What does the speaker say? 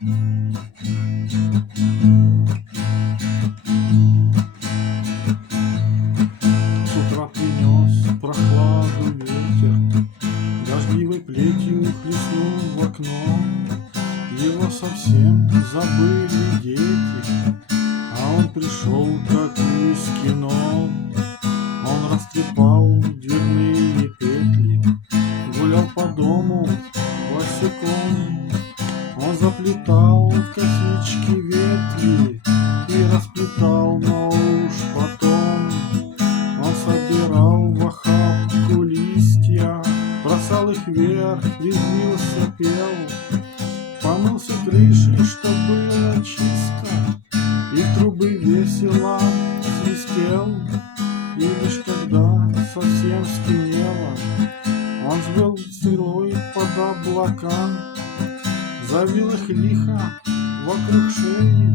С утра принес прохладу ветер, дождливой плетью хлестнул в окно. Его совсем забыли дети, а он пришел, как из кино. Он растрепал дверные петли, гулял по дому босиком. Он заплетал в косички ветви и расплетал, но уж потом. Он собирал в охапку листья, бросал их вверх, резвился, пел. Помылся крышей, чтоб было чисто, и в трубы весело свистел. И лишь когда совсем стемнело, он сбил стрелой под облака, завил их лихо вокруг шеи